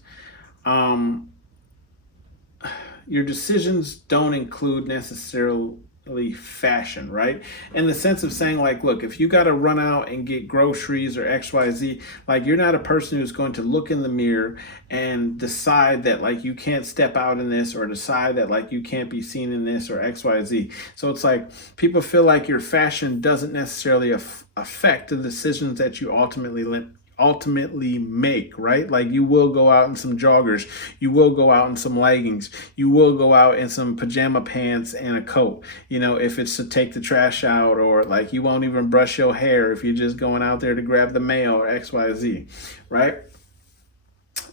include necessarily fashion, right? In the sense of saying like, look, if you got to run out and get groceries or XYZ, like you're not a person who's going to look in the mirror and decide that like you can't step out in this or decide that like you can't be seen in this or XYZ. So it's like people feel like your fashion doesn't necessarily affect the decisions that you ultimately make, right? Like you will go out in some joggers, you will go out in some leggings, you will go out in some pajama pants and a coat, if it's to take the trash out, or like you won't even brush your hair if you're just going out there to grab the mail or XYZ, right?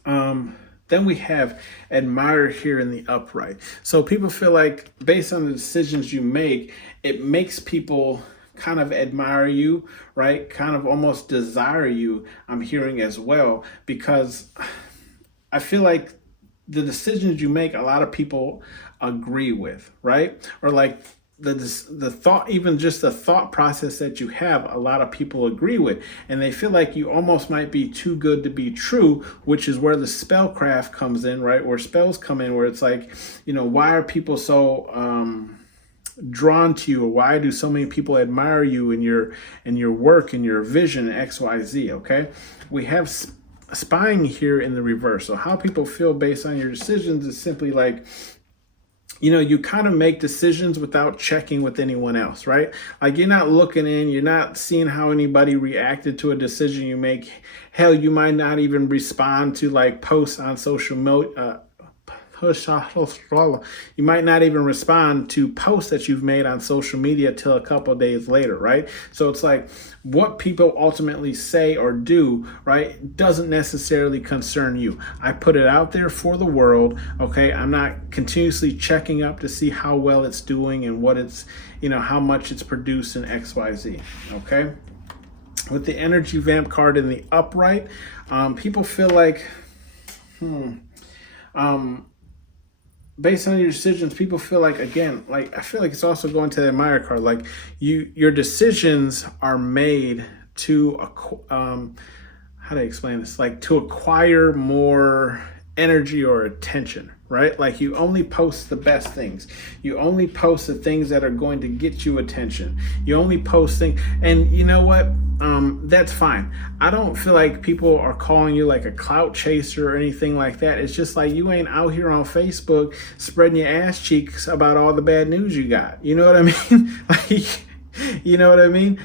Then we have admire here in the upright. So people feel like based on the decisions you make, it makes people kind of admire you, right? Kind of almost desire you, I'm hearing as well, because I feel like the decisions you make, a lot of people agree with, right? Or like the thought, even just the thought process that you have, a lot of people agree with, and they feel like you almost might be too good to be true, which is where the spellcraft comes in, right? Where spells come in, where it's like, why are people so drawn to you, or why do so many people admire you in your work and your vision, XYZ, okay? We have spying here in the reverse. So how people feel based on your decisions is simply like, you kind of make decisions without checking with anyone else, right? Like you're not looking in, you're not seeing how anybody reacted to a decision you make. Hell, you might not even respond to like posts on social media, you might not even respond to posts that you've made on social media till a couple of days later, right? So it's like what people ultimately say or do, right, doesn't necessarily concern you. I put it out there for the world, okay? I'm not continuously checking up to see how well it's doing and what it's, how much it's produced in XYZ, okay? With the energy vamp card in the upright, people feel like, based on your decisions, people feel like, again, like I feel like it's also going to the admire card. Like your decisions are made to, how do I explain this? Like to acquire more energy or attention, right? Like you only post the best things. You only post the things that are going to get you attention. You only post things, and you know what? That's fine. I don't feel like people are calling you like a clout chaser or anything like that. It's just like you ain't out here on Facebook spreading your ass cheeks about all the bad news you got. You know what I mean? Like, you know what I mean?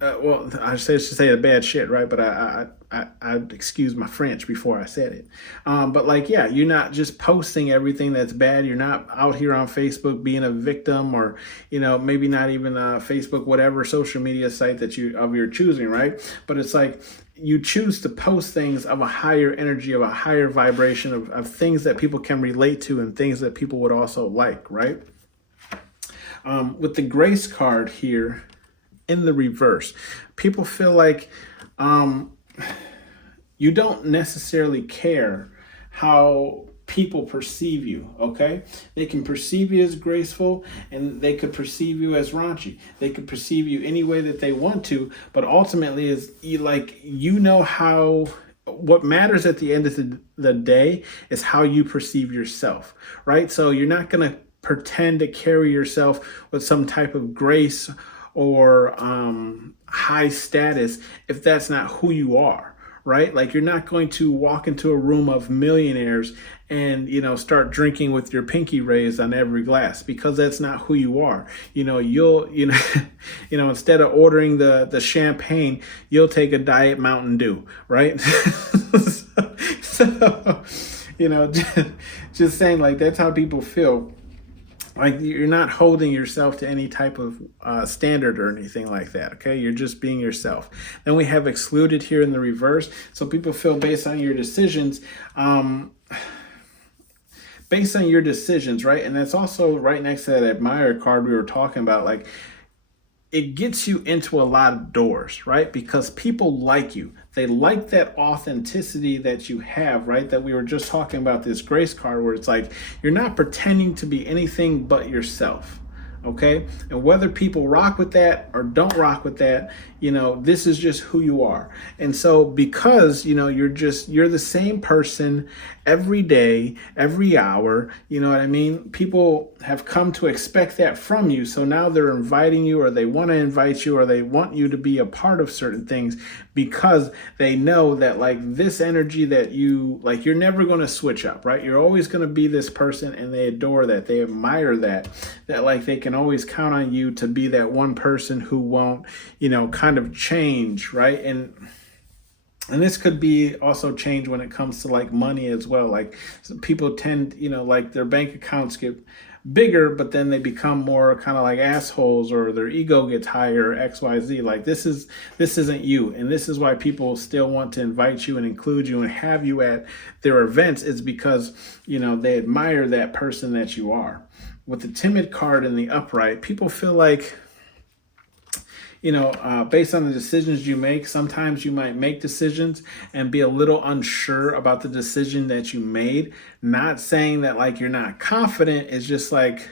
Well, I should say the bad shit, right? But I excuse my French before I said it. But like, yeah, you're not just posting everything that's bad. You're not out here on Facebook being a victim, or maybe not even Facebook, whatever social media site that you're choosing, right? But it's like you choose to post things of a higher energy, of a higher vibration, of things that people can relate to and things that people would also like, right? With the grace card here in the reverse, people feel like you don't necessarily care how people perceive you, okay? They can perceive you as graceful, and they could perceive you as raunchy. They could perceive you any way that they want to, but ultimately is how what matters at the end of the day is how you perceive yourself, right? So you're not going to pretend to carry yourself with some type of grace or high status if that's not who you are, right? Like you're not going to walk into a room of millionaires and start drinking with your pinky raised on every glass, because that's not who you are. You'll instead of ordering the champagne, you'll take a diet Mountain Dew, right? so just saying, like, that's how people feel. Like you're not holding yourself to any type of standard or anything like that, okay? You're just being yourself. Then we have excluded here in the reverse. So people feel based on your decisions, right? And that's also right next to that admire card we were talking about. Like, it gets you into a lot of doors, right? Because people like you. They like that authenticity that you have, right? That we were just talking about, this grace card, where it's like you're not pretending to be anything but yourself, okay? And whether people rock with that or don't rock with that, this is just who you are. And so because, you're the same person every day, every hour, you know what I mean? People have come to expect that from you. So now they're inviting you, or they want to invite you, or they want you to be a part of certain things, because they know that like this energy that you're never going to switch up, right? You're always going to be this person, and they adore that. They admire that like they can always count on you to be that one person who won't, kind of change, right? And this could be also change when it comes to like money as well. Like people tend, like their bank accounts get bigger, but then they become more kind of like assholes, or their ego gets higher, XYZ. Like this isn't you. And this is why people still want to invite you and include you and have you at their events, is because, they admire that person that you are. With the timid card in the upright, people feel like, based on the decisions you make, sometimes you might make decisions and be a little unsure about the decision that you made. Not saying that like you're not confident. It's just like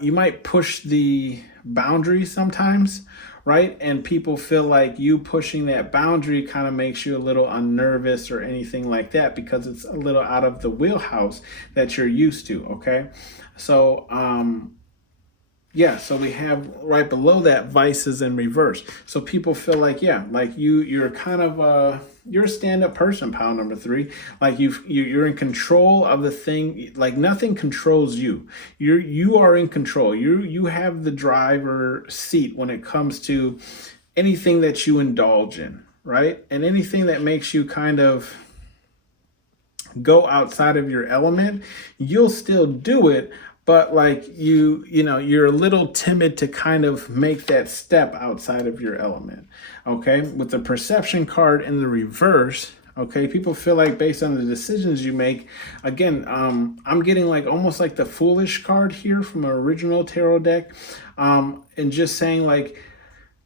you might push the boundary sometimes, right? And people feel like you pushing that boundary kind of makes you a little unnervous or anything like that, because it's a little out of the wheelhouse that you're used to, okay? So, so we have right below that vices in reverse. So people feel like, like you're kind of you're a stand-up person, pile number 3. Like you're in control of the thing. Like nothing controls you. You are in control. You have the driver seat when it comes to anything that you indulge in, right? And anything that makes you kind of go outside of your element, you'll still do it. But like you're a little timid to kind of make that step outside of your element, okay? With the perception card in the reverse, okay, people feel like based on the decisions you make, again, I'm getting like almost like the foolish card here from an original tarot deck, and just saying like,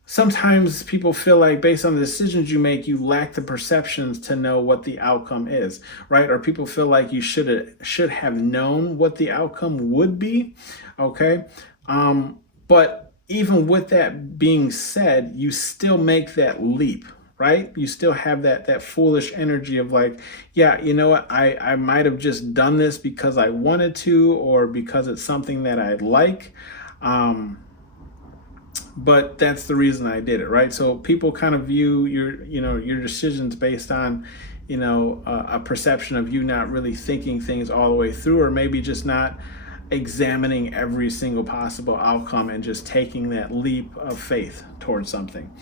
sometimes people feel like based on the decisions you make, you lack the perceptions to know what the outcome is, right? Or people feel like you should have known what the outcome would be, okay? But even with that being said, you still make that leap, right? You still have that foolish energy of like, yeah, you know what, I might have just done this because I wanted to, or because it's something that I like. Um, but that's the reason I did it, right? So people kind of view your decisions based on a perception of you not really thinking things all the way through, or maybe just not examining every single possible outcome and just taking that leap of faith towards something.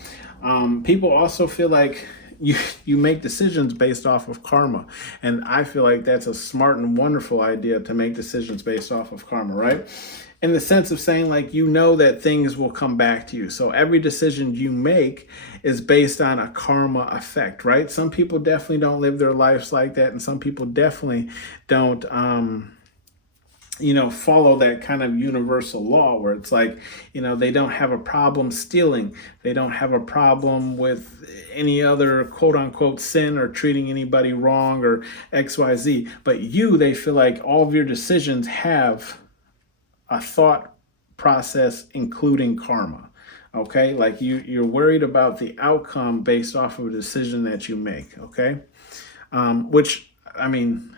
People also feel like you make decisions based off of karma, and I feel like that's a smart and wonderful idea, to make decisions based off of karma, right? In the sense of saying, like, that things will come back to you. So every decision you make is based on a karma effect, right? Some people definitely don't live their lives like that, and some people definitely don't follow that kind of universal law where it's like, they don't have a problem stealing. They don't have a problem with any other quote unquote sin, or treating anybody wrong, or XYZ. But they feel like all of your decisions have a thought process, including karma. Okay. Like you're worried about the outcome based off of a decision that you make. Okay. Which, I mean,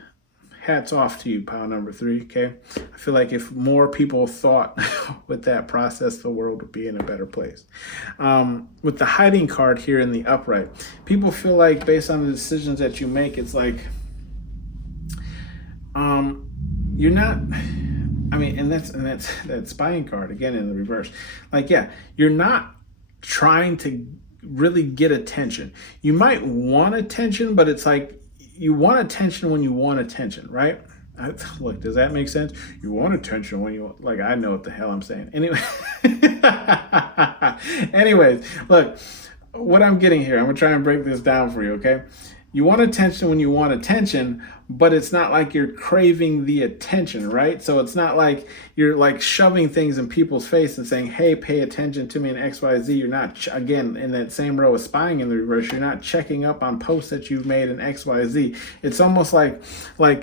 hats off to you, pile number 3. Okay. I feel like if more people thought with that process, the world would be in a better place. With the hiding card here in the upright, people feel like based on the decisions that you make, it's like, you're not, and that's that spying card again in the reverse. Like, yeah, you're not trying to really get attention. You might want attention, but it's like, you want attention when you want attention, right? Look, does that make sense? You want attention when you, like, I know what the hell I'm saying. Anyway, anyways, look, what I'm getting here, I'm gonna try and break this down for you, okay? You want attention when you want attention, but it's not like you're craving the attention, right? So it's not like you're like shoving things in people's face and saying, hey, pay attention to me in XYZ. You're not, again, in that same row of spying in the reverse, you're not checking up on posts that you've made in XYZ. It's almost like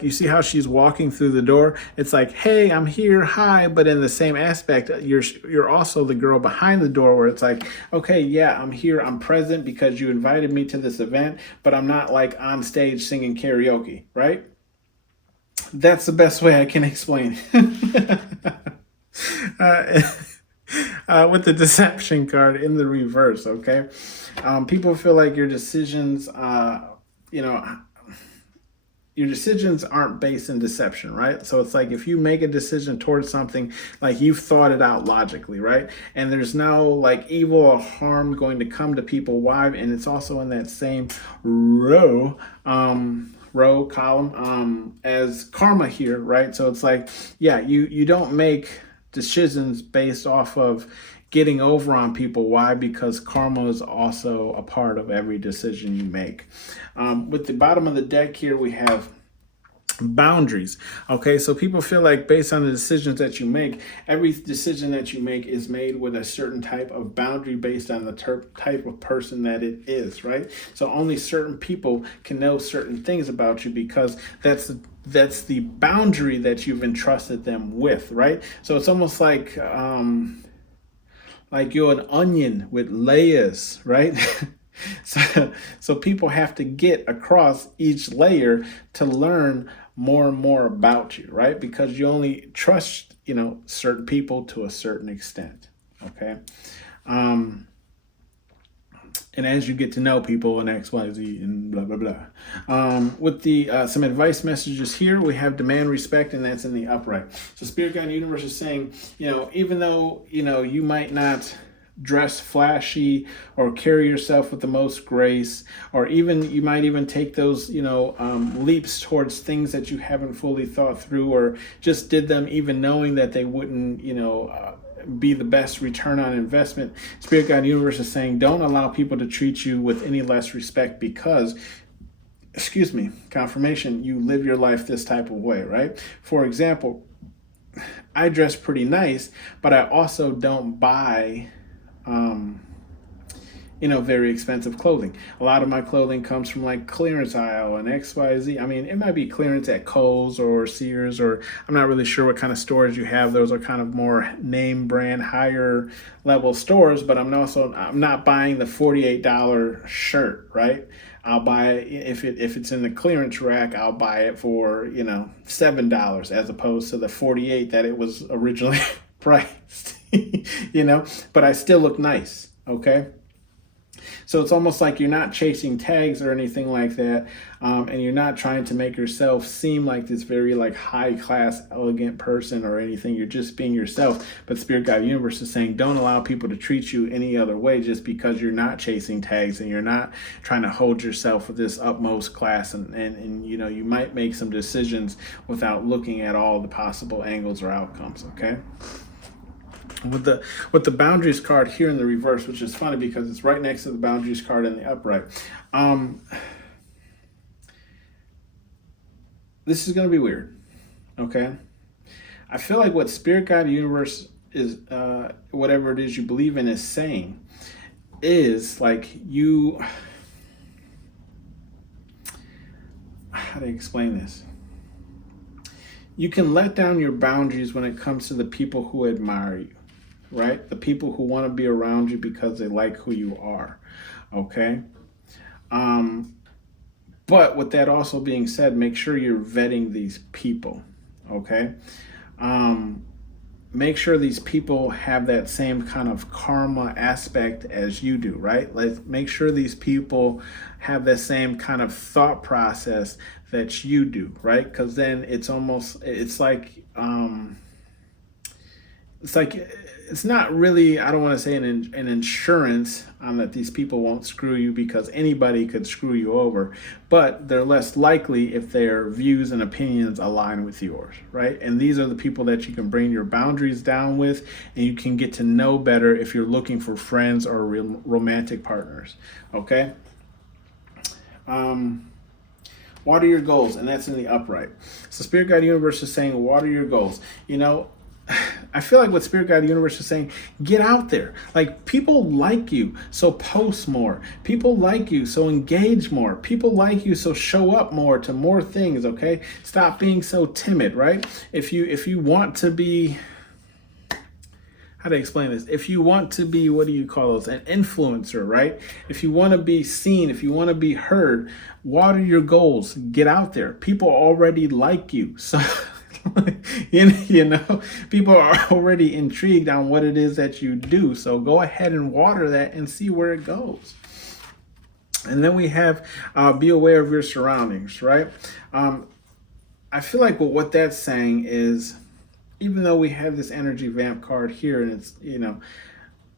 you see how she's walking through the door. It's like, hey, I'm here, hi. But in the same aspect, you're also the girl behind the door, where it's like, okay, yeah, I'm here, I'm present because you invited me to this event, but I'm not like on stage singing karaoke, right? That's the best way I can explain. With the deception card in the reverse, okay? People feel like your decisions, your decisions aren't based in deception, right? So it's like, if you make a decision towards something, like you've thought it out logically, right? And there's no like evil or harm going to come to people. Why? And it's also in that same row column as karma here, right? So it's like, yeah, you don't make decisions based off of getting over on people. Why? Because karma is also a part of every decision you make. With the bottom of the deck here, we have boundaries. Okay, so people feel like based on the decisions that you make, every decision that you make is made with a certain type of boundary based on the type of person that it is, right? So only certain people can know certain things about you, because that's the boundary that you've entrusted them with, right? So it's almost like you're an onion with layers, right? So people have to get across each layer to learn more and more about you, right? Because you only trust, certain people to a certain extent, okay? And as you get to know people and XYZ and blah, blah, blah. With the some advice messages here, we have demand respect, and that's in the upright. So Spirit Guide Universe is saying, even though, you might not dress flashy or carry yourself with the most grace, or even you might even take those leaps towards things that you haven't fully thought through, or just did them even knowing that they wouldn't be the best return on investment. Spirit Guide Universe is saying, don't allow people to treat you with any less respect, because confirmation, you live your life this type of way, right? For example, I dress pretty nice, but I also don't buy very expensive clothing. A lot of my clothing comes from like clearance aisle and XYZ. I mean, it might be clearance at Kohl's or Sears, or I'm not really sure what kind of stores you have. Those are kind of more name brand, higher level stores, but I'm not buying the $48 shirt, right? I'll buy it if it's in the clearance rack. I'll buy it for $7 as opposed to the 48 that it was originally priced. But I still look nice. Okay. So it's almost like you're not chasing tags or anything like that, and you're not trying to make yourself seem like this very like high class, elegant person or anything. You're just being yourself. But Spirit Guide Universe is saying, don't allow people to treat you any other way just because you're not chasing tags and you're not trying to hold yourself with this utmost class. And you might make some decisions without looking at all the possible angles or outcomes. Okay. With the boundaries card here in the reverse, which is funny because it's right next to the boundaries card in the upright. This is going to be weird. Okay. I feel like what Spirit Guide Universe is, whatever it is you believe in, is saying is like how do I explain this? You can let down your boundaries when it comes to the people who admire you. Right? The people who want to be around you because they like who you are. Okay. But with that also being said, make sure you're vetting these people. Okay. Make sure these people have that same kind of karma aspect as you do, right? Let's make sure these people have the same kind of thought process that you do, right? Because then it's not really, I don't want to say an insurance that these people won't screw you, because anybody could screw you over, but they're less likely if their views and opinions align with yours, right? And these are the people that you can bring your boundaries down with, and you can get to know better if you're looking for friends or romantic partners, okay? What are your goals? And that's in the upright. So Spirit Guide Universe is saying, what are your goals? I feel like what Spirit Guide Universe is saying, get out there. Like, people like you, so post more. People like you, so engage more. People like you, so show up more to more things, okay? Stop being so timid, right? If you want to be, how to explain this? If you want to be, what do you call those? An influencer, right? If you want to be seen, if you want to be heard, what are your goals? Get out there. People already like you, so... people are already intrigued on what it is that you do. So go ahead and water that and see where it goes. And then we have be aware of your surroundings, right? I feel like what that's saying is, even though we have this energy vamp card here, and it's,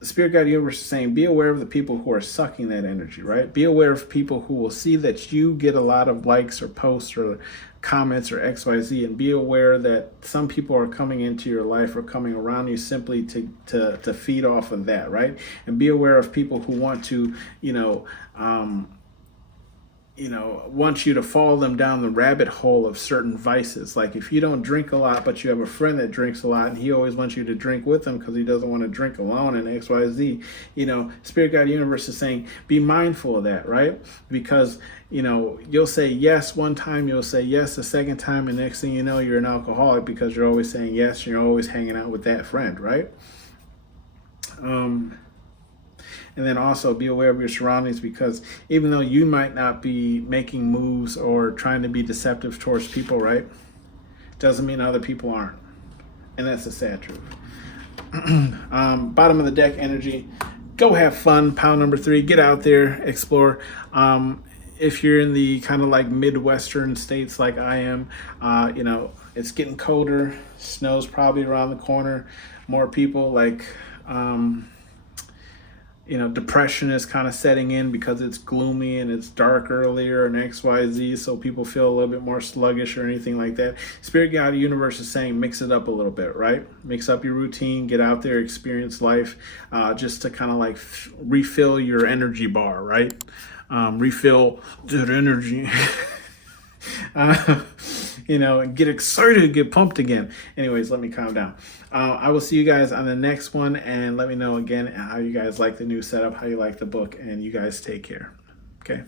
the Spirit Guide Universe is saying, be aware of the people who are sucking that energy, right? Be aware of people who will see that you get a lot of likes or posts or comments or XYZ, and be aware that some people are coming into your life or coming around you simply to feed off of that, right? And be aware of people who want to, want you to follow them down the rabbit hole of certain vices. Like, if you don't drink a lot, but you have a friend that drinks a lot, and he always wants you to drink with him because he doesn't want to drink alone, and XYZ, Spirit Guide Universe is saying, be mindful of that, right? Because, you'll say yes one time, you'll say yes the second time, and next thing you know, you're an alcoholic because you're always saying yes, and you're always hanging out with that friend, right? And then also be aware of your surroundings, because even though you might not be making moves or trying to be deceptive towards people, right, doesn't mean other people aren't. And that's the sad truth. Bottom of the deck energy. Go have fun. Pound number 3. Get out there. Explore. If you're in the kind of like Midwestern states like I am, it's getting colder. Snow's probably around the corner. More people like... depression is kind of setting in because it's gloomy and it's dark earlier and XYZ, so people feel a little bit more sluggish or anything like that. Spirit Guide Universe is saying, mix it up a little bit, right? Mix up your routine, get out there, experience life, just to kind of like refill your energy bar, right? Refill that energy. and get excited, get pumped again. Anyways, let me calm down. I will see you guys on the next one, and let me know again how you guys like the new setup, how you like the book, and you guys take care. Okay.